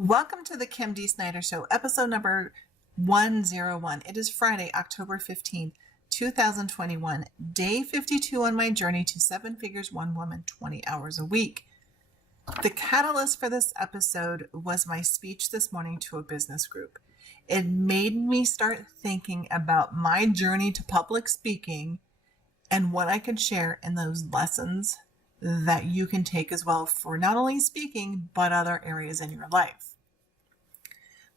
Welcome to the Kim D Snyder Show, episode number 101. It is Friday, October 15th, 2021, day 52 on my journey to seven figures, one woman, 20 hours a week. The catalyst for this episode was my speech this morning to a business group. It made me start thinking about my journey to public speaking and what I could share in those lessons that you can take as well for not only speaking, but other areas in your life.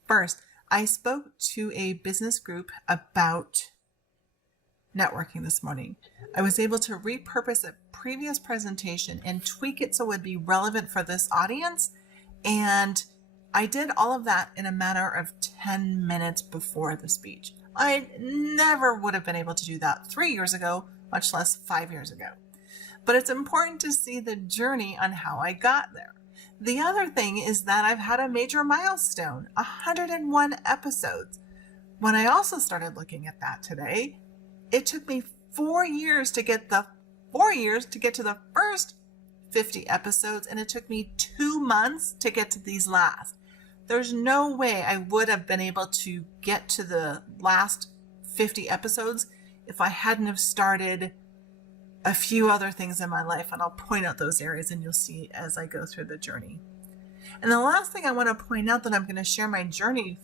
First, I spoke to a business group about networking this morning. I was able to repurpose a previous presentation and tweak it so it would be relevant for this audience. And I did all of that in a matter of 10 minutes before the speech. I never would have been able to do that 3 years ago, much less 5 years ago. But it's important to see the journey on how I got there. The other thing is that I've had a major milestone, 101 episodes. When I also started looking at that today, it took me 4 years to get to the first 50 episodes, and it took me 2 months to get to these last. There's no way I would have been able to get to the last 50 episodes if I hadn't have started a few other things in my life, and I'll point out those areas and you'll see as I go through the journey. And the last thing I want to point out that I'm going to share my journey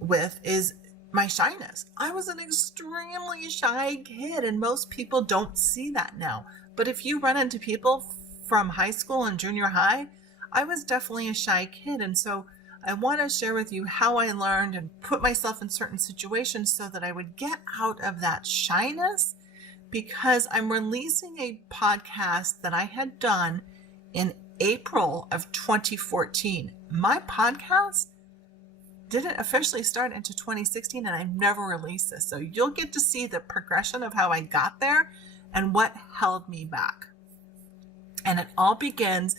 with is my shyness. I was an extremely shy kid, and most people don't see that now. But if you run into people from high school and junior high, I was definitely a shy kid. And so I want to share with you how I learned and put myself in certain situations so that I would get out of that shyness, because I'm releasing a podcast that I had done in April of 2014. My podcast didn't officially start into 2016, and I never released this. So you'll get to see the progression of how I got there and what held me back. And it all begins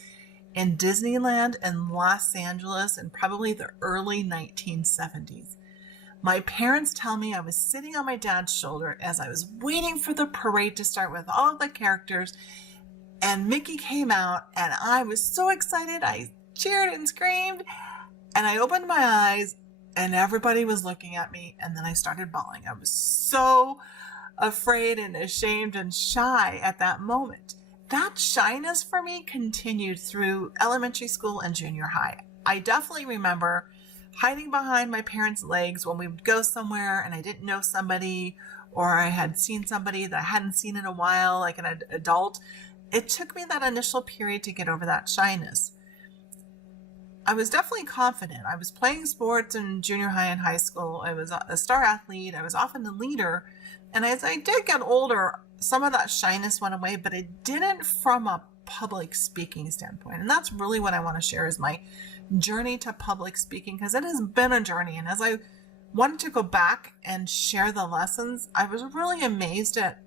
in Disneyland in Los Angeles in probably the early 1970s. My parents tell me I was sitting on my dad's shoulder as I was waiting for the parade to start with all of the characters, and Mickey came out, and I was so excited. I cheered and screamed, and I opened my eyes, and everybody was looking at me, and then I started bawling. I was so afraid and ashamed and shy at that moment. That shyness for me continued through elementary school and junior high. I definitely remember hiding behind my parents' legs when we would go somewhere and I didn't know somebody, or I had seen somebody that I hadn't seen in a while, like an adult. It took me that initial period to get over that shyness. I was definitely confident. I was playing sports in junior high and high school. I was a star athlete. I was often the leader. And as I did get older, some of that shyness went away, but it didn't from a public speaking standpoint. And that's really what I want to share is my journey to public speaking, because it has been a journey. And as I wanted to go back and share the lessons, I was really amazed at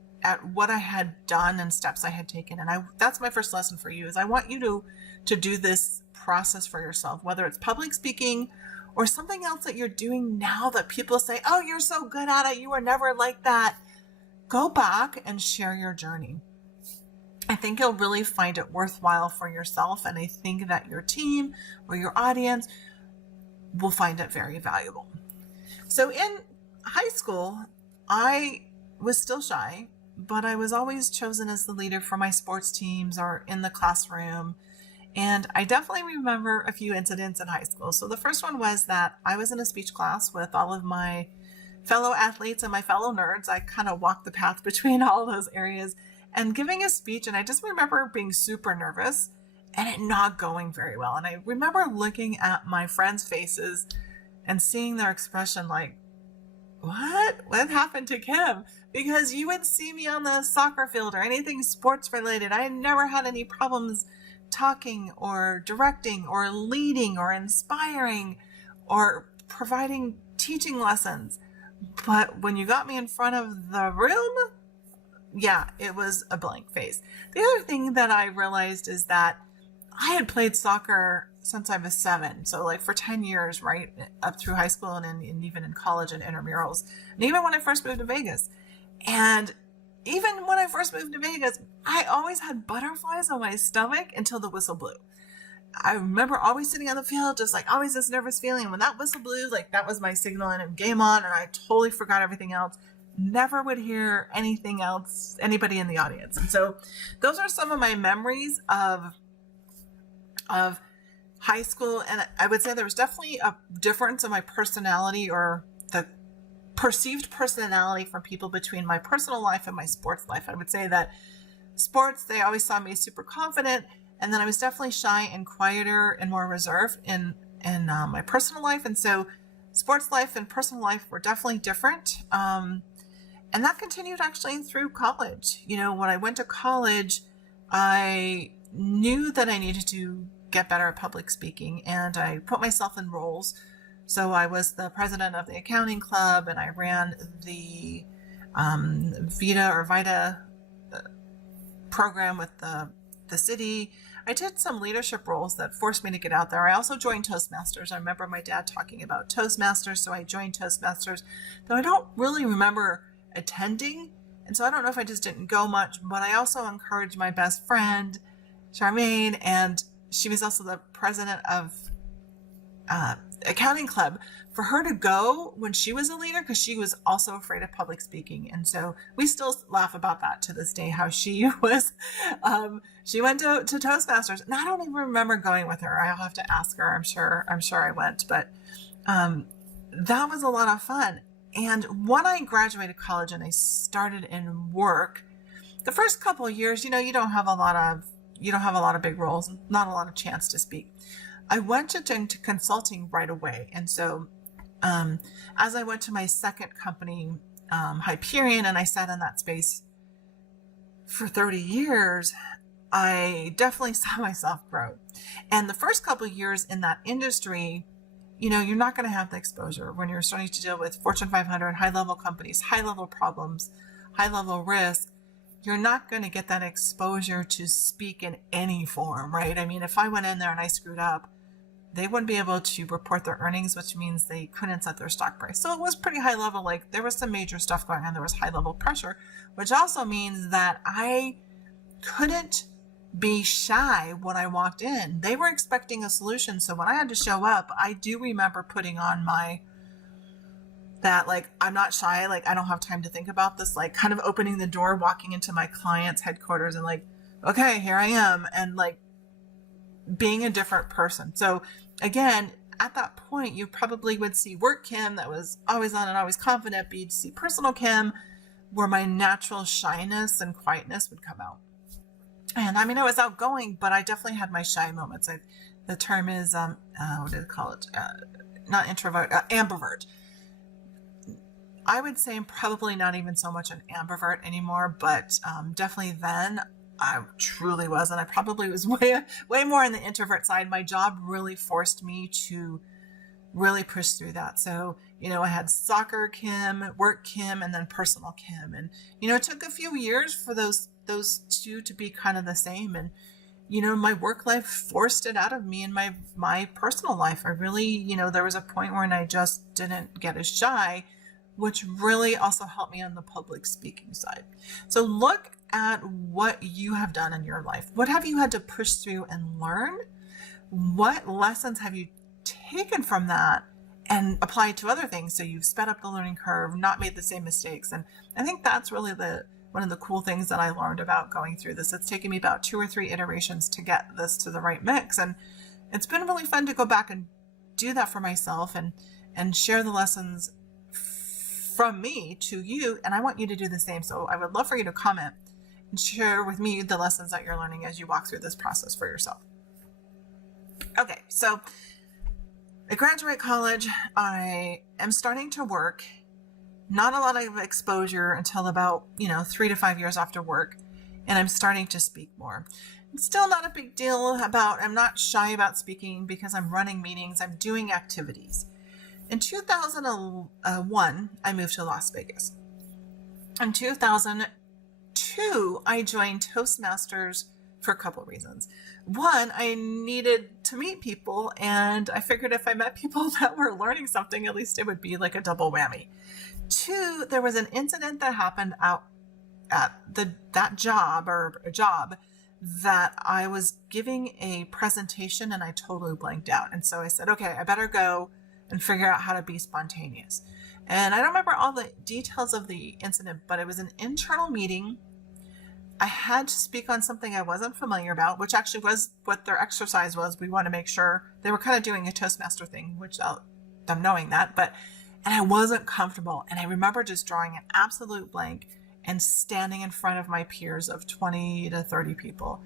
what I had done and steps I had taken. And that's my first lesson for you, is I want you to do this process for yourself, whether it's public speaking or something else that you're doing now that people say, oh, you're so good at it, you were never like that. Go back and share your journey. I think you'll really find it worthwhile for yourself, and I think that your team or your audience will find it very valuable. So in high school, I was still shy, but I was always chosen as the leader for my sports teams or in the classroom. And I definitely remember a few incidents in high school. So the first one was that I was in a speech class with all of my fellow athletes and my fellow nerds. I kind of walked the path between all those areas and giving a speech. And I just remember being super nervous and it not going very well. And I remember looking at my friends' faces and seeing their expression like, what happened to Kim? Because you would see me on the soccer field or anything sports related. I never had any problems talking or directing or leading or inspiring or providing teaching lessons. But when you got me in front of the room, yeah, it was a blank face. The other thing that I realized is that I had played soccer since I was 7. So like for 10 years, right up through high school and even in college and intramurals. And even when I first moved to Vegas. And even when I first moved to Vegas, I always had butterflies on my stomach until the whistle blew. I remember always sitting on the field, just like always this nervous feeling. When that whistle blew, like that was my signal and game on, and I totally forgot everything else. Never would hear anything else, anybody in the audience. And so those are some of my memories of high school. And I would say there was definitely a difference in my personality, or the perceived personality from people, between my personal life and my sports life. I would say that sports, they always saw me super confident. And then I was definitely shy and quieter and more reserved in my personal life. And so sports life and personal life were definitely different. And that continued actually through college. You know, when I went to college, I knew that I needed to get better at public speaking, and I put myself in roles. So I was the president of the accounting club, and I ran the VITA program with the city. I did some leadership roles that forced me to get out there. I also joined Toastmasters. I remember my dad talking about Toastmasters, so I joined Toastmasters, though I don't really remember attending. And so I don't know if I just didn't go much, but I also encouraged my best friend, Charmaine, and she was also the president of accounting club, for her to go when she was a leader, because she was also afraid of public speaking. And so we still laugh about that to this day, how she was, she went to Toastmasters, and I don't even remember going with her. I'll have to ask her. I'm sure I went, but that was a lot of fun. And when I graduated college and I started in work, the first couple of years, you know, you don't have a lot of big roles, not a lot of chance to speak. I went into consulting right away. And so as I went to my second company, Hyperion, and I sat in that space for 30 years, I definitely saw myself grow. And the first couple of years in that industry, you know, you're not going to have the exposure when you're starting to deal with Fortune 500, high-level companies, high-level problems, high-level risk. You're not going to get that exposure to speak in any form, right? I mean, if I went in there and I screwed up, they wouldn't be able to report their earnings, which means they couldn't set their stock price. So it was pretty high level. Like, there was some major stuff going on. There was high level pressure, which also means that I couldn't be shy when I walked in. They were expecting a solution. So when I had to show up, I do remember putting on that, like, I'm not shy. Like, I don't have time to think about this, like kind of opening the door, walking into my client's headquarters and like, okay, here I am. And like being a different person. So again, at that point, you probably would see work Kim that was always on and always confident, but you'd see personal Kim where my natural shyness and quietness would come out. And I mean, I was outgoing, but I definitely had my shy moments. The term is, what do they call it? Not introvert, ambivert. I would say I'm probably not even so much an ambivert anymore, but definitely then I truly was. And I probably was way more on the introvert side. My job really forced me to really push through that. So, you know, I had soccer Kim, work Kim, and then personal Kim. And, you know, it took a few years for those two to be kind of the same. And, you know, my work life forced it out of me in my personal life. I really, you know, there was a point when I just didn't get as shy, which really also helped me on the public speaking side. So look at what you have done in your life. What have you had to push through and learn? What lessons have you taken from that and applied to other things? So you've sped up the learning curve, not made the same mistakes. And I think that's really one of the cool things that I learned about going through this. It's taken me about 2 or 3 iterations to get this to the right mix. And it's been really fun to go back and do that for myself and share the lessons from me to you. And I want you to do the same. So I would love for you to comment and share with me the lessons that you're learning as you walk through this process for yourself. Okay, so I graduate college. I am starting to work. Not a lot of exposure until about, 3 to 5 years after work. And I'm starting to speak more. It's still not a big deal I'm not shy about speaking because I'm running meetings. I'm doing activities. In 2001, I moved to Las Vegas. In 2002, I joined Toastmasters for a couple of reasons. One, I needed to meet people, and I figured if I met people that were learning something, at least it would be like a double whammy. 2, there was an incident that happened out at that job that I was giving a presentation and I totally blanked out. And so I said, okay, I better go and figure out how to be spontaneous. And I don't remember all the details of the incident, but it was an internal meeting. I had to speak on something I wasn't familiar about, which actually was what their exercise was. We want to make sure they were kind of doing a Toastmaster thing, which them knowing that, and I wasn't comfortable. And I remember just drawing an absolute blank and standing in front of my peers of 20 to 30 people.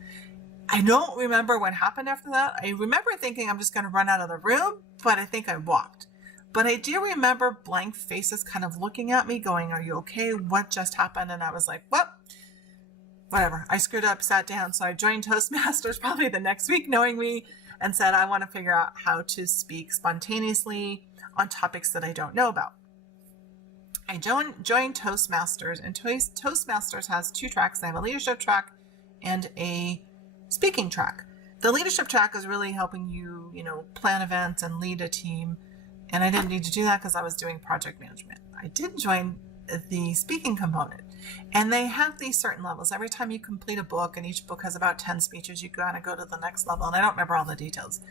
I don't remember what happened after that. I remember thinking I'm just going to run out of the room, but I think I walked. But I do remember blank faces kind of looking at me going, are you okay? What just happened? And I was like, well, whatever. I screwed up, sat down. So I joined Toastmasters probably the next week, knowing me, and said, I want to figure out how to speak spontaneously on topics that I don't know about. I joined Toastmasters, and Toastmasters has 2 tracks. They have a leadership track and a speaking track. The leadership track is really helping you, plan events and lead a team. And I didn't need to do that because I was doing project management. I did join the speaking component, and they have these certain levels. Every time you complete a book, and each book has about 10 speeches, you gotta go to the next level. And I don't remember all the details,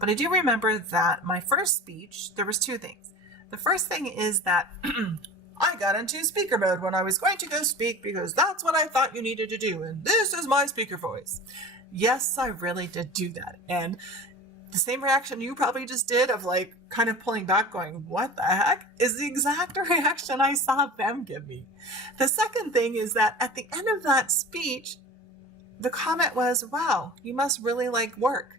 but I do remember that my first speech, there was 2 things. The first thing is that I got into speaker mode when I was going to go speak because that's what I thought you needed to do. And this is my speaker voice. Yes, I really did do that. And the same reaction you probably just did of like kind of pulling back going, what the heck, is the exact reaction I saw them give me. The second thing is that at the end of that speech, the comment was, wow, you must really like work,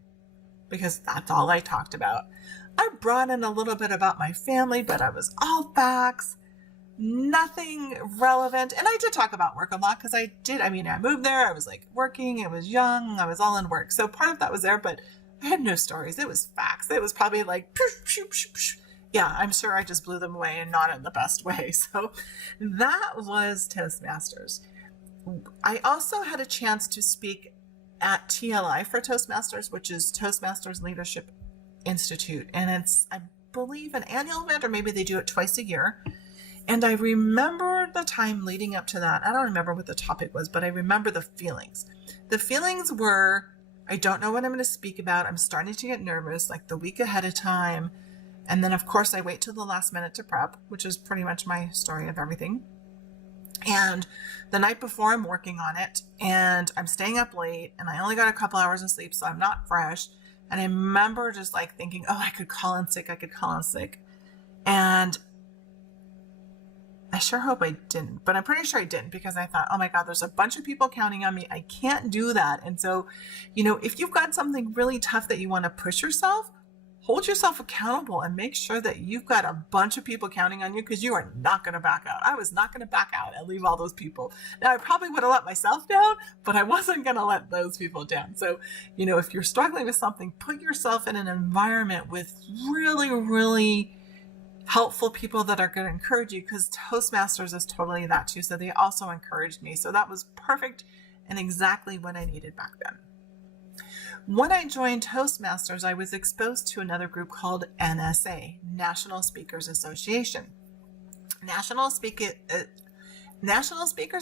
because that's all I talked about. I brought in a little bit about my family, but I was all facts, nothing relevant. And I did talk about work a lot because I moved there. I was like working. I was young. I was all in work. So part of that was there, but I had no stories. It was facts. It was probably like, yeah, I'm sure I just blew them away, and not in the best way. So that was Toastmasters. I also had a chance to speak at TLI for Toastmasters, which is Toastmasters Leadership Institute. And it's, I believe, an annual event, or maybe they do it twice a year. And I remember the time leading up to that. I don't remember what the topic was, but I remember the feelings. The feelings were, I don't know what I'm going to speak about. I'm starting to get nervous, like the week ahead of time. And then, of course, I wait till the last minute to prep, which is pretty much my story of everything. And the night before, I'm working on it, and I'm staying up late, and I only got a couple hours of sleep, so I'm not fresh. And I remember just like thinking, oh, I could call in sick. And I sure hope I didn't, but I'm pretty sure I didn't, because I thought, oh my God, there's a bunch of people counting on me. I can't do that. And so, if you've got something really tough that you want to push yourself, hold yourself accountable and make sure that you've got a bunch of people counting on you, because you are not going to back out. I was not going to back out and leave all those people. Now, I probably would have let myself down, but I wasn't going to let those people down. So, if you're struggling with something, put yourself in an environment with really, really helpful people that are going to encourage you, because Toastmasters is totally that too. So they also encouraged me. So that was perfect and exactly what I needed back then. When I joined Toastmasters, I was exposed to another group called NSA, National Speakers Association. National Speakers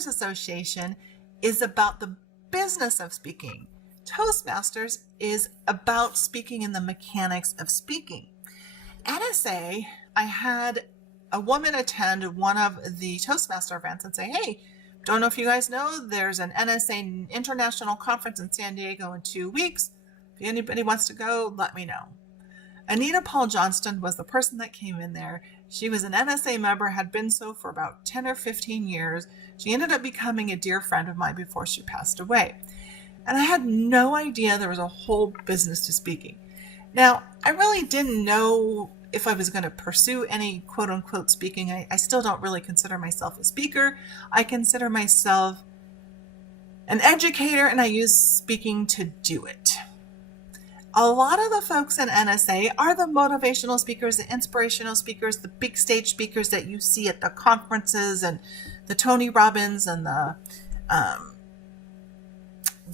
Association is about the business of speaking. Toastmasters is about speaking and the mechanics of speaking. NSA, I had a woman attend one of the Toastmaster events and say, hey, don't know if you guys know, there's an NSA International Conference in San Diego in 2 weeks. If anybody wants to go, let me know. Anita Paul Johnston was the person that came in there. She was an NSA member, had been so for about 10 or 15 years. She ended up becoming a dear friend of mine before she passed away. And I had no idea there was a whole business to speaking. Now, I really didn't know if I was going to pursue any quote unquote speaking. I still don't really consider myself a speaker. I consider myself an educator, and I use speaking to do it. A lot of the folks in NSA are the motivational speakers, the inspirational speakers, the big stage speakers that you see at the conferences, and the Tony Robbins and the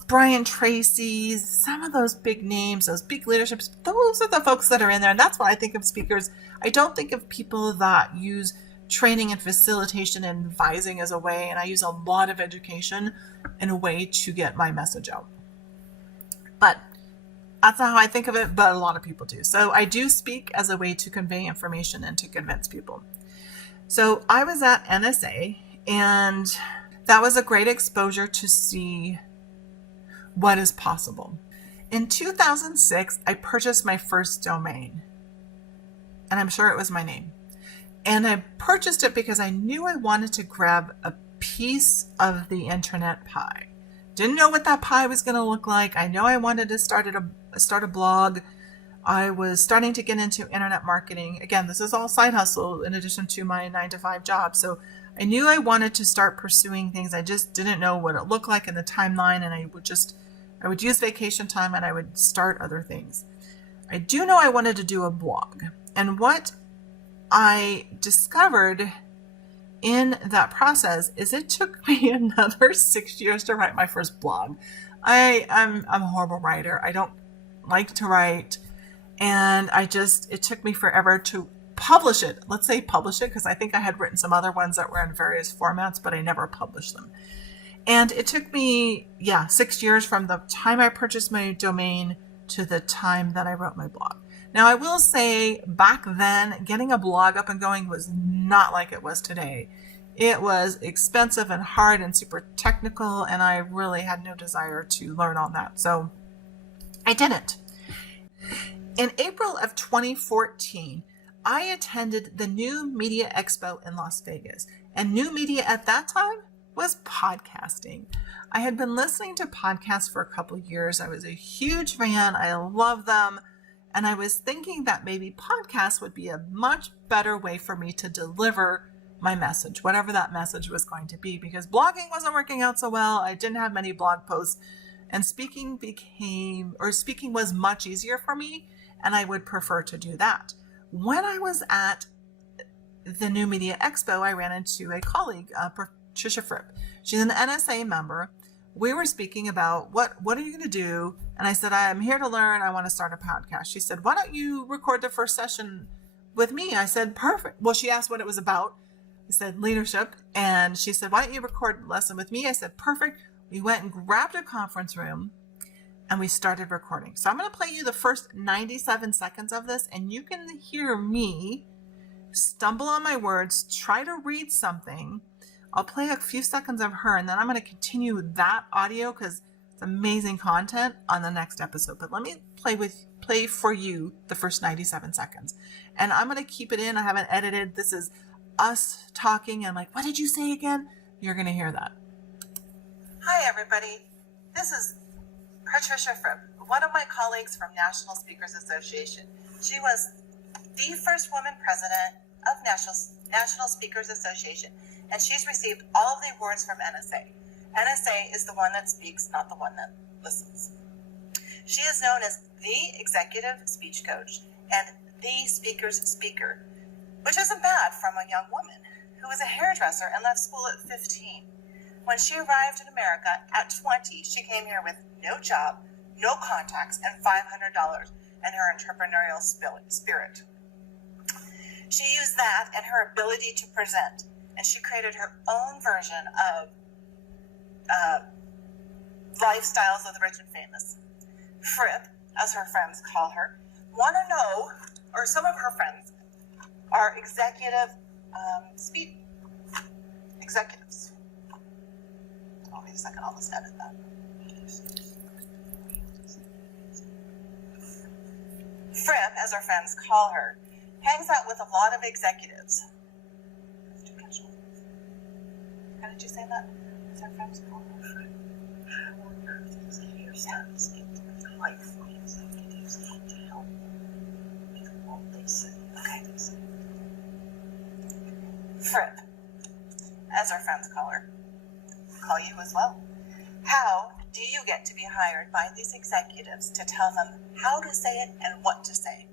Brian Tracy's, some of those big names, those big leaderships, those are the folks that are in there. And that's what I think of speakers. I don't think of people that use training and facilitation and advising as a way, and I use a lot of education in a way to get my message out. But that's not how I think of it, but a lot of people do. So I do speak as a way to convey information and to convince people. So I was at NSA, and that was a great exposure to see what is possible. In 2006, I purchased my first domain, and I'm sure it was my name. And I purchased it because I knew I wanted to grab a piece of the internet pie. Didn't know what that pie was going to look like. I know I wanted to start a blog. I was starting to get into internet marketing. Again, this is all side hustle in addition to my 9-to-5 job. So I knew I wanted to start pursuing things. I just didn't know what it looked like in the timeline, and I would use vacation time and I would start other things. I do know I wanted to do a blog. And what I discovered in that process is it took me another 6 years to write my first blog. I'm a horrible writer. I don't like to write. And it took me forever to publish it. Let's say publish it, because I think I had written some other ones that were in various formats, but I never published them. And it took me, 6 years from the time I purchased my domain to the time that I wrote my blog. Now, I will say back then, getting a blog up and going was not like it was today. It was expensive and hard and super technical, and I really had no desire to learn all that. So I didn't. In April of 2014, I attended the New Media Expo in Las Vegas. And new media at that time was podcasting. I had been listening to podcasts for a couple of years. I was a huge fan. I love them. And I was thinking that maybe podcasts would be a much better way for me to deliver my message, whatever that message was going to be, because blogging wasn't working out so well. I didn't have many blog posts, and speaking was much easier for me, and I would prefer to do that. When I was at the New Media Expo, I ran into a colleague, Patricia Fripp. She's an NSA member. We were speaking about what are you going to do? And I said, I'm here to learn. I want to start a podcast. She said, why don't you record the first session with me? I said, perfect. Well, she asked what it was about. I said, leadership. And she said, why don't you record a lesson with me? I said, perfect. We went and grabbed a conference room and we started recording. So I'm going to play you the first 97 seconds of this, and you can hear me stumble on my words, try to read something. I'll play a few seconds of her, and then I'm going to continue that audio because it's amazing content on the next episode. But let me play for you the first 97 seconds. And I'm going to keep it in. I haven't edited. This is us talking and like, what did you say again? You're going to hear that. Hi, everybody. This is Patricia Fripp, one of my colleagues from National Speakers Association. She was the first woman president of National Speakers Association, and she's received all of the awards from NSA. NSA is the one that speaks, not the one that listens. She is known as the executive speech coach and the speaker's speaker, which isn't bad from a young woman who was a hairdresser and left school at 15. When she arrived in America at 20, she came here with no job, no contacts, and $500 and her entrepreneurial spirit. She used that and her ability to present, and she created her own version of lifestyles of the rich and famous. Fripp, as her friends call her, want to know, or some of her friends are executives. Oh, wait a second, I'll just edit that. Fripp, as her friends call her, hangs out with a lot of executives. How did you say that? As her friends call her? Okay. Fripp, as our friends call her, call you as well. How do you get to be hired by these executives to tell them how to say it and what to say?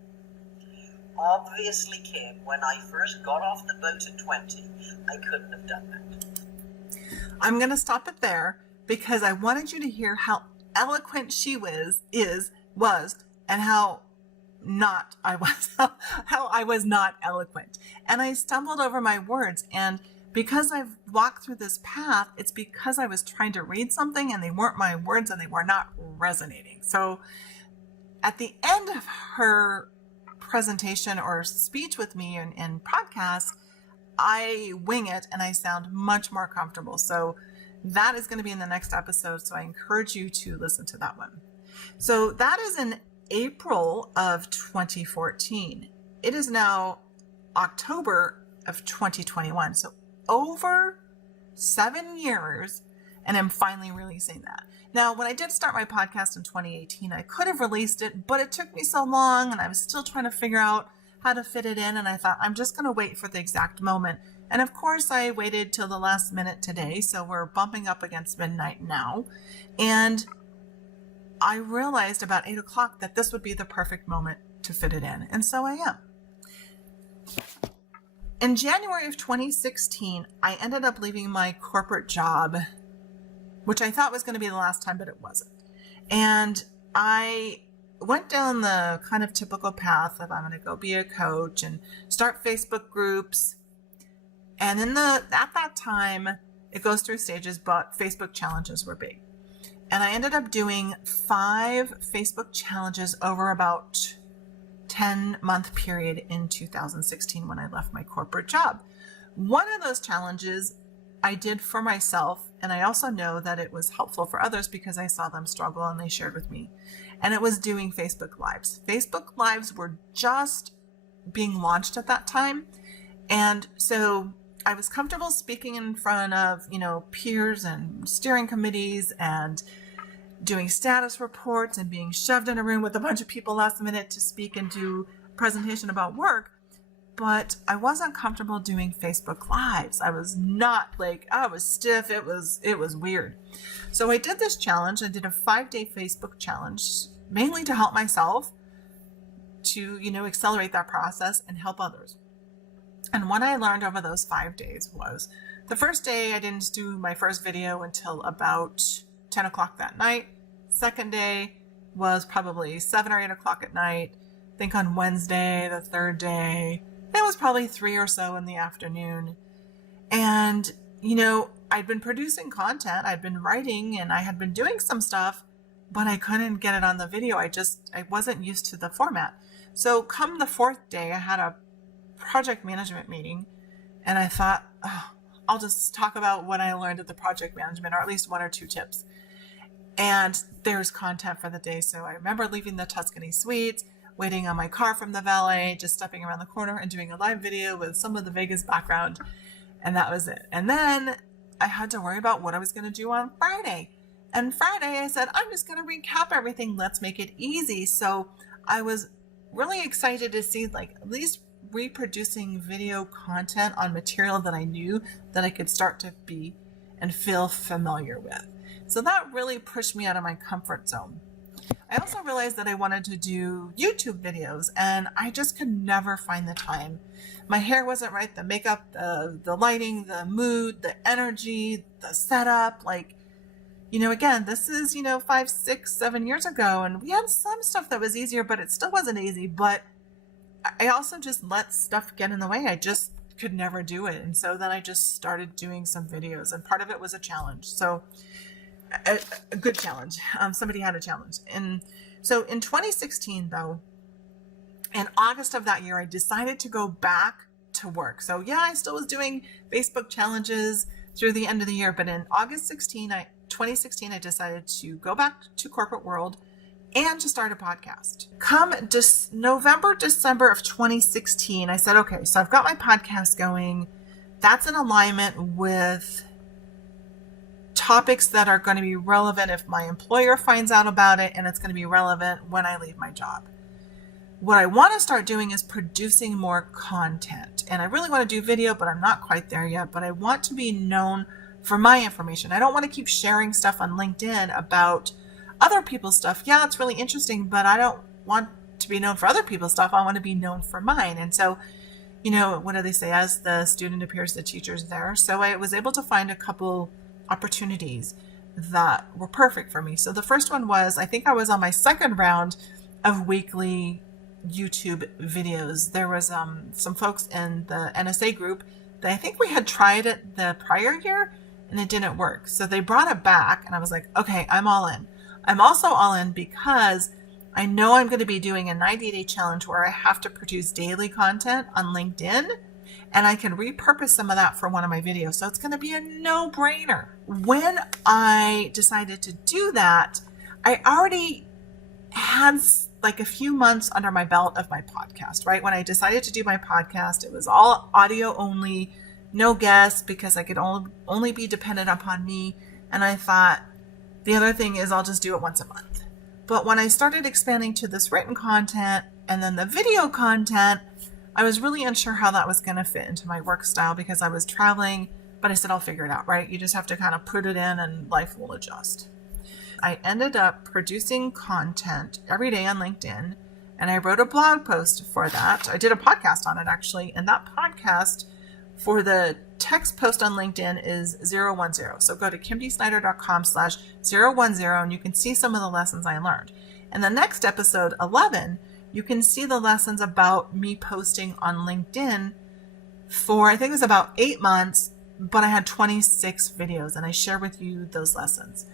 Obviously, Kim, when I first got off the boat at 20, I couldn't have done that. I'm going to stop it there because I wanted you to hear how eloquent she was, and how I was not eloquent. And I stumbled over my words, and because I've walked through this path, it's because I was trying to read something and they weren't my words and they were not resonating. So at the end of her presentation or speech with me in podcasts, I wing it and I sound much more comfortable. So that is going to be in the next episode. So I encourage you to listen to that one. So that is in April of 2014. It is now October of 2021. So over 7 years, and I'm finally releasing that. Now, when I did start my podcast in 2018, I could have released it, but it took me so long and I was still trying to figure out how to fit it in. And I thought, I'm just going to wait for the exact moment. And of course, I waited till the last minute today. So we're bumping up against midnight now. And I realized about 8 o'clock that this would be the perfect moment to fit it in. And so I am. In January of 2016, I ended up leaving my corporate job, which I thought was going to be the last time, but it wasn't. And I went down the kind of typical path of I'm going to go be a coach and start Facebook groups. And at that time, it goes through stages, but Facebook challenges were big. And I ended up doing 5 Facebook challenges over about 10-month period in 2016 when I left my corporate job. One of those challenges I did for myself, and I also know that it was helpful for others because I saw them struggle and they shared with me. And it was doing Facebook Lives. Facebook Lives were just being launched at that time. And so I was comfortable speaking in front of, peers and steering committees and doing status reports and being shoved in a room with a bunch of people last minute to speak and do a presentation about work. But I wasn't comfortable doing Facebook Lives. I was not I was stiff. It was weird. So I did this challenge. I did a 5-day Facebook challenge, mainly to help myself to, accelerate that process and help others. And what I learned over those 5 days was the first day I didn't do my first video until about 10 o'clock that night. Second day was probably 7 or 8 o'clock at night. I think on Wednesday, the third day, it was probably 3 or so in the afternoon. And, I'd been producing content, I'd been writing, and I had been doing some stuff, but I couldn't get it on the video. I wasn't used to the format. So come the 4th day, I had a project management meeting, and I thought, I'll just talk about what I learned at the project management, or at least 1 or 2 tips. And there's content for the day. So I remember leaving the Tuscany Suites, waiting on my car from the valet, just stepping around the corner and doing a live video with some of the Vegas background. And that was it. And then I had to worry about what I was going to do on Friday. And Friday I said, I'm just going to recap everything. Let's make it easy. So I was really excited to see at least reproducing video content on material that I knew that I could start to be and feel familiar with. So that really pushed me out of my comfort zone. I also realized that I wanted to do YouTube videos, and I just could never find the time. My hair wasn't right, the makeup, the lighting, the mood, the energy, the setup. Again, this is, 5, 6, 7 years ago, and we had some stuff that was easier, but it still wasn't easy. But I also just let stuff get in the way. I just could never do it. And so then I just started doing some videos, and part of it was a challenge. So a good challenge. Somebody had a challenge. And so in 2016, though, in August of that year, I decided to go back to work. So yeah, I still was doing Facebook challenges through the end of the year. But in August 2016, I decided to go back to corporate world and to start a podcast. Come November, December of 2016, I said, okay, so I've got my podcast going. That's in alignment with topics that are going to be relevant if my employer finds out about it, and it's going to be relevant when I leave my job. What I want to start doing is producing more content. And I really want to do video, but I'm not quite there yet. But I want to be known for my information. I don't want to keep sharing stuff on LinkedIn about other people's stuff. Yeah, it's really interesting, but I don't want to be known for other people's stuff. I want to be known for mine. And so, what do they say? As the student appears, the teacher's there. So I was able to find a couple opportunities that were perfect for me. So the first one was, I think I was on my second round of weekly YouTube videos. There was some folks in the NSA group I think we had tried it the prior year and it didn't work. So they brought it back and I was like, okay, I'm all in. I'm also all in because I know I'm going to be doing a 90-day challenge where I have to produce daily content on LinkedIn, and I can repurpose some of that for one of my videos. So it's going to be a no-brainer. When I decided to do that, I already had like a few months under my belt of my podcast, right? When I decided to do my podcast, it was all audio only, no guests, because I could only be dependent upon me. And I thought the other thing is I'll just do it once a month. But when I started expanding to this written content and then the video content, I was really unsure how that was going to fit into my work style because I was traveling, but I said, I'll figure it out, right? You just have to kind of put it in and life will adjust. I ended up producing content every day on LinkedIn, and I wrote a blog post for that. I did a podcast on it actually, and that podcast for the text post on LinkedIn is 010. So go to kimdsnyder.com/010 and you can see some of the lessons I learned. And the next episode, 11, you can see the lessons about me posting on LinkedIn for, I think it was about 8 months, but I had 26 videos and I share with you those lessons.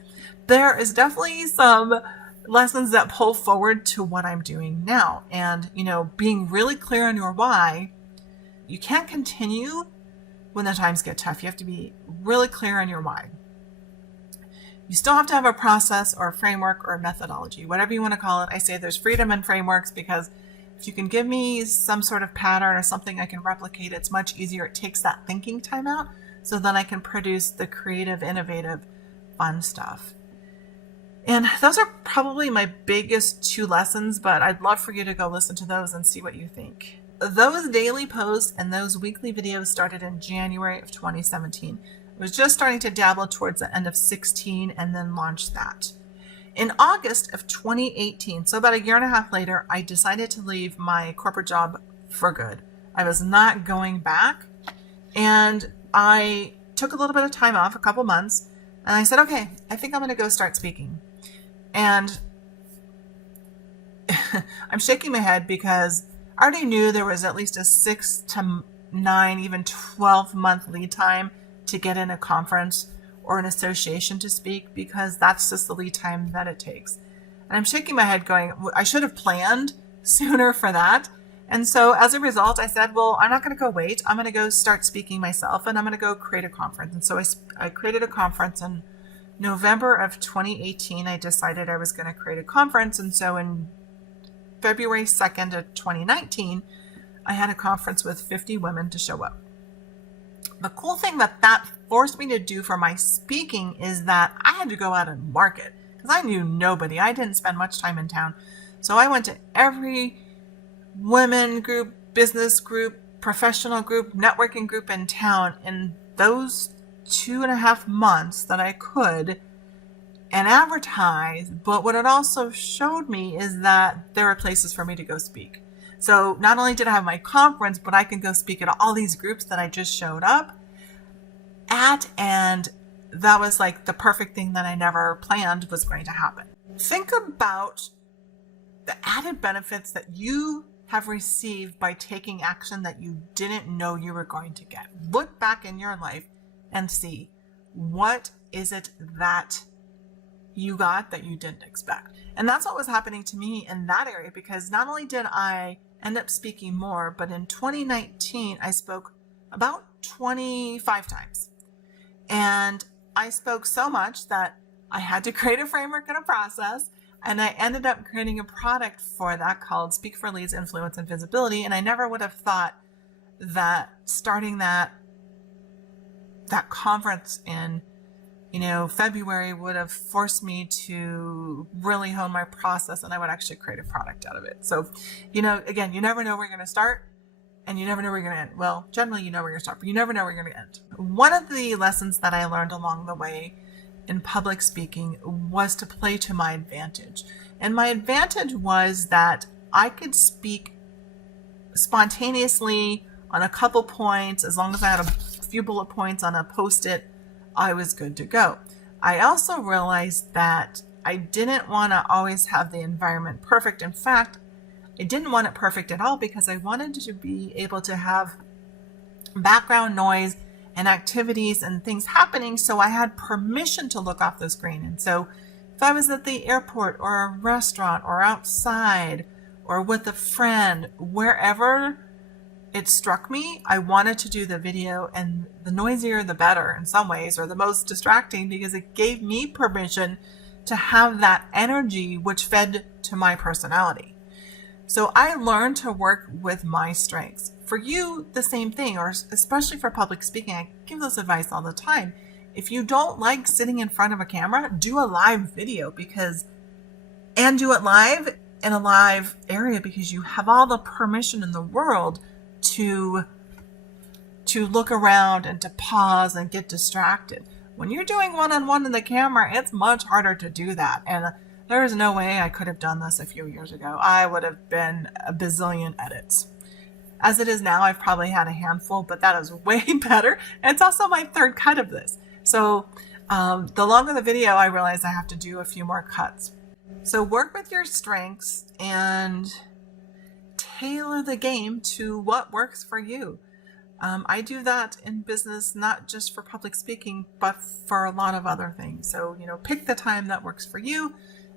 There is definitely some lessons that pull forward to what I'm doing now. And, being really clear on your why. You can't continue when the times get tough. You have to be really clear on your why. You still have to have a process or a framework or a methodology, whatever you want to call it. I say there's freedom in frameworks because if you can give me some sort of pattern or something I can replicate, it's much easier. It takes that thinking time out so then I can produce the creative, innovative, fun stuff. And those are probably my biggest 2 lessons, but I'd love for you to go listen to those and see what you think. Those daily posts and those weekly videos started in January of 2017. I was just starting to dabble towards the end of 16 and then launched that. In August of 2018, so about a year and a half later, I decided to leave my corporate job for good. I was not going back, and I took a little bit of time off, a couple months, and I said, okay, I think I'm going to go start speaking. And I'm shaking my head because I already knew there was at least a 6 to 9, even 12-month lead time to get in a conference or an association to speak, because that's just the lead time that it takes. And I'm shaking my head going, I should have planned sooner for that. And so as a result, I said, well, I'm not going to go wait. I'm going to go start speaking myself, and I'm going to go create a conference. And so I created a conference in November of 2018. I decided I was going to create a conference. And so in February 2nd of 2019, I had a conference with 50 women to show up. The cool thing that forced me to do for my speaking is that I had to go out and market because I knew nobody. I didn't spend much time in town. So I went to every women group, business group, professional group, networking group in town in those 2.5 months that I could and advertise. But what it also showed me is that there are places for me to go speak. So not only did I have my conference, but I can go speak at all these groups that I just showed up at. And that was like the perfect thing that I never planned was going to happen. Think about the added benefits that you have received by taking action that you didn't know you were going to get. Look back in your life and see, what is it that you got that you didn't expect? And that's what was happening to me in that area, because not only did I end up speaking more, but in 2019, I spoke about 25 times. And I spoke so much that I had to create a framework and a process. And I ended up creating a product for that called Speak for Leads, Influence, and Visibility. And I never would have thought that starting that conference in February would have forced me to really hone my process, and I would actually create a product out of it. So, again, you never know where you're going to start, and you never know where you're going to end. Well, generally you know where you're going to start, but you never know where you're going to end. One of the lessons that I learned along the way in public speaking was to play to my advantage. And my advantage was that I could speak spontaneously on a couple points. As long as I had a few bullet points on a Post-it, I was good to go. I also realized that I didn't want to always have the environment perfect. In fact, I didn't want it perfect at all, because I wanted to be able to have background noise and activities and things happening. So I had permission to look off the screen. And so if I was at the airport or a restaurant or outside or with a friend, wherever it struck me, I wanted to do the video, and the noisier the better in some ways, or the most distracting, because it gave me permission to have that energy which fed to my personality. So I learned to work with my strengths. For you, the same thing, or especially for public speaking, I give this advice all the time. If you don't like sitting in front of a camera, do a live video, and do it live in a live area, because you have all the permission in the world to look around and to pause and get distracted. When you're doing one-on-one in the camera, it's much harder to do that. And there is no way I could have done this a few years ago. I would have been a bazillion edits. As it is now, I've probably had a handful, but that is way better. And it's also my third cut of this. So the longer the video, I realize I have to do a few more cuts. So work with your strengths and tailor the game to what works for you. I do that in business, not just for public speaking, but for a lot of other things. So, pick the time that works for you.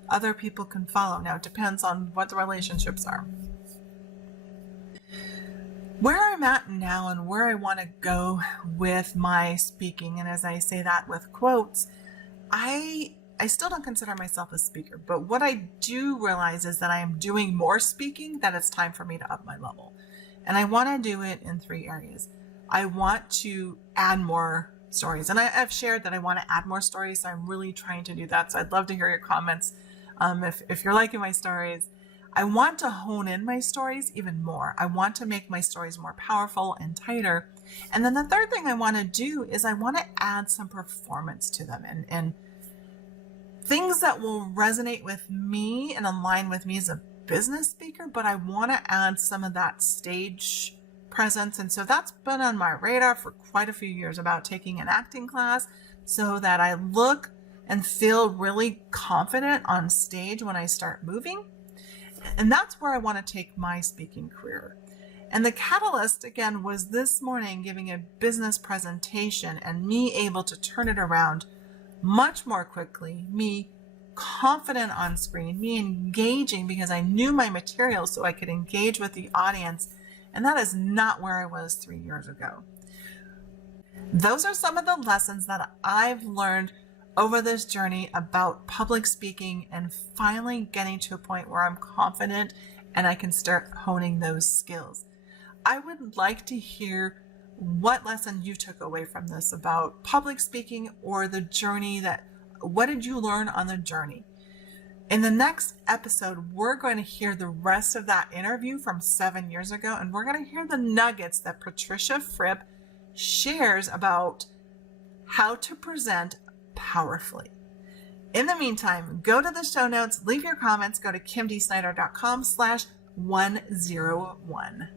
Other people can follow. Now, it depends on what the relationships are. Where I'm at now and where I want to go with my speaking, and as I say that with quotes, I still don't consider myself a speaker, but what I do realize is that I am doing more speaking, that it's time for me to up my level. And I want to do it in 3 areas. I want to add more stories, and I've shared that I want to add more stories, so I'm really trying to do that. So I'd love to hear your comments if you're liking my stories. I want to hone in my stories even more. I want to make my stories more powerful and tighter. And then the third thing I want to do is I want to add some performance to them and things that will resonate with me and align with me as a business speaker, but I want to add some of that stage presence. And so that's been on my radar for quite a few years, about taking an acting class so that I look and feel really confident on stage when I start moving. And that's where I want to take my speaking career. And the catalyst, again, was this morning giving a business presentation and me able to turn it around much more quickly, me confident on screen, me engaging because I knew my material so I could engage with the audience. And that is not where I was 3 years ago. Those are some of the lessons that I've learned over this journey about public speaking and finally getting to a point where I'm confident and I can start honing those skills. I would like to hear what lesson you took away from this about public speaking, or the journey what did you learn on the journey? In the next episode, we're going to hear the rest of that interview from 7 years ago, and we're going to hear the nuggets that Patricia Fripp shares about how to present powerfully. In the meantime, go to the show notes, leave your comments, go to kimdsnyder.com/101.